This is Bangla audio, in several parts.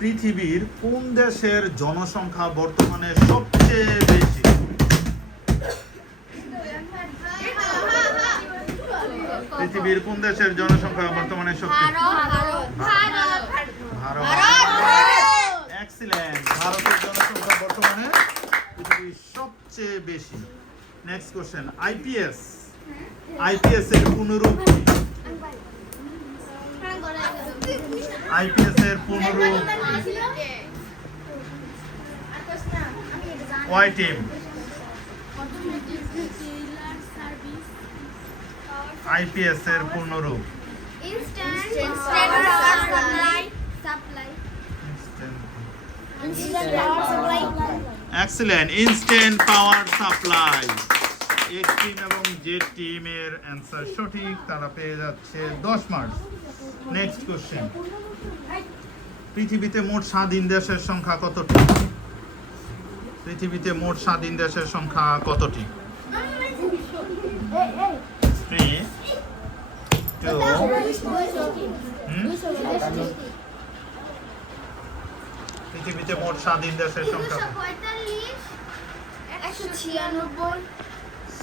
পৃথিবীর কোন দেশের জনসংখ্যা বর্তমানে সবচেয়ে বেশি? পৃথিবীর কোন দেশের জনসংখ্যা বর্তমানে সবচেয়ে? এক্সিলেন্ট। ভারতের জনসংখ্যা বর্তমানে পৃথিবীর সবচেয়ে বেশি। নেক্সট কোশ্চেন, আইপিএস এর পূর্ণরূপ কি? আইপিএস এর পূর্ণরূপ ওয়াই টিম। আইপিএস এর পূর্ণরূপ এক্সিলেন্ট। Instant power supply. এক টিম এবং যে টিমের অ্যান্সার সঠিক তারা পেয়ে যাচ্ছে 10 মার্ক। নেক্সট কোশ্চেন, পৃথিবীতে মোট স্বাধীন দেশের সংখ্যা কতটি? পৃথিবীতে মোট স্বাধীন দেশের সংখ্যা কতটি? 3 2 পৃথিবীতে মোট স্বাধীন দেশের সংখ্যা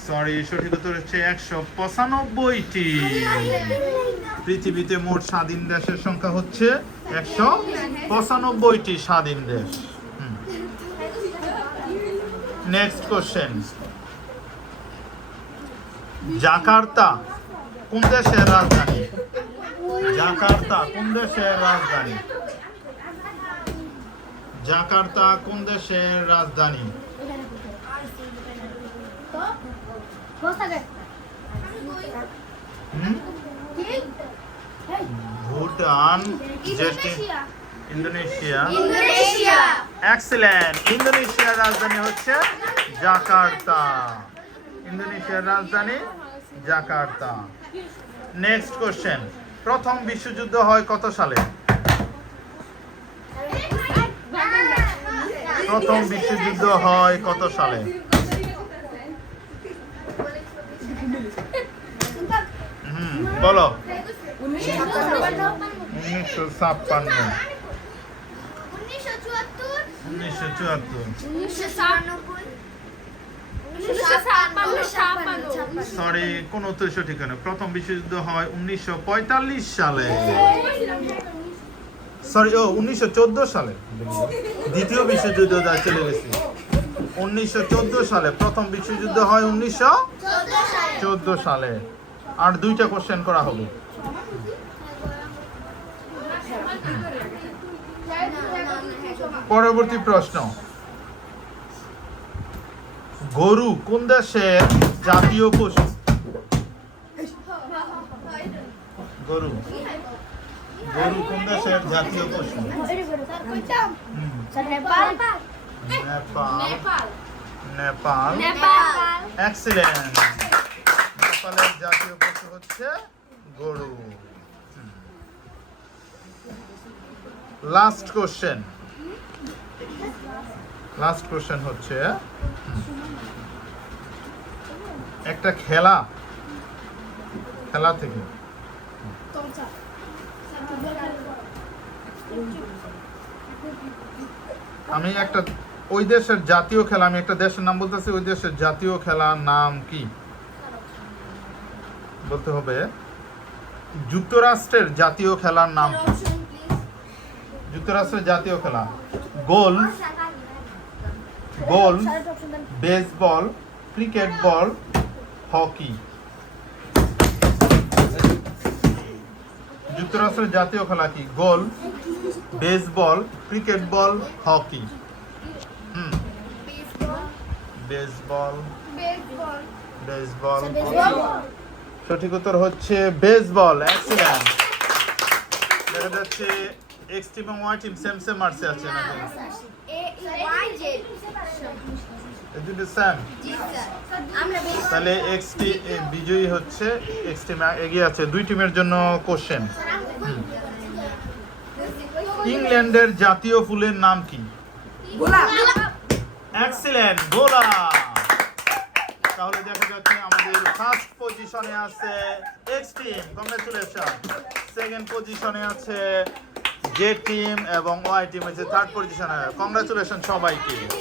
সরি সঠিক উত্তর হচ্ছে 195টি। পৃথিবীতে মোট স্বাধীন দেশের সংখ্যা হচ্ছে 195টি স্বাধীন দেশ। নেক্সট কোশ্চেন, জাকার্তা কোন দেশের রাজধানী? জাকার্তা কোন দেশের রাজধানী? জাকার্তা কোন দেশের রাজধানী? ভুটান, ইন্দোনেশিয়া। এক্সিলেন্ট। ইন্দোনেশিয়ার রাজধানী হচ্ছে জাকার্তা। ইন্দোনেশিয়ার রাজধানী জাকার্তা। নেক্সট কোশ্চেন, প্রথম বিশ্বযুদ্ধ হয় কত সালে? প্রথম বিশ্বযুদ্ধ হয় কত সালে? বলো। 1956 সরি, কোন উত্তর সঠিক না। প্রথম বিশ্বযুদ্ধ হয় 1945 সালে। সরি, 1914 সালে। দ্বিতীয় বিশ্বযুদ্ধ চলে গেছে 1914 সালে। প্রথম বিশ্বযুদ্ধ হয় 1914 সালে। আর দুইটা কোশ্চেন করা হবে। পরবর্তী প্রশ্ন, গরু কোন দেশের জাতীয় পশু? গরু কোন দেশের জাতীয় পশু? নেপাল। এক্সিলেন্ট। নেপালের জাতীয় পশু হচ্ছে গরু। লাস্ট কোশ্চেন হচ্ছে একটা খেলা থেকে আমি একটা ওই দেশের জাতীয় খেলা, আমি একটা দেশের নাম বলতেছি, ওই দেশের জাতীয় খেলার নাম কি বলতে হবে। যুক্তরাষ্ট্রের জাতীয় খেলার নাম কি? যুক্তরাষ্ট্রের জাতীয় খেলা golf, baseball, cricket ball, hockey. যুক্তরাষ্ট্রের জাতীয় খেলা কি? Golf, baseball, cricket ball, hockey. Baseball. সঠিক উত্তর হচ্ছে বেসবল। এক্সিলেন্ট। দেখা যাচ্ছে এক্স টিম এবং ওয়াই টিম সেম মার্কসে আছে নাকি? দুটো সেম। তাহলে এক্স টিম বিজয়ী হচ্ছে, এক্স টিম এগিয়ে আছে। দুই টিমের জন্য কোশ্চেন, ইংল্যান্ডের জাতীয় ফুলের নাম কি? এক্সিলেন্ট, গোলাপ। তাহলে দেখা যাচ্ছে আমাদের ফার্স্ট পজিশনে আছে এক্স টিম, কংগ্রেচুলেশন। সেকেন্ড পজিশনে আছে জে টিম এবং ওয়াই টিম হচ্ছে থার্ড পজিশনে। কংগ্রাচুলেশন সবাইকে।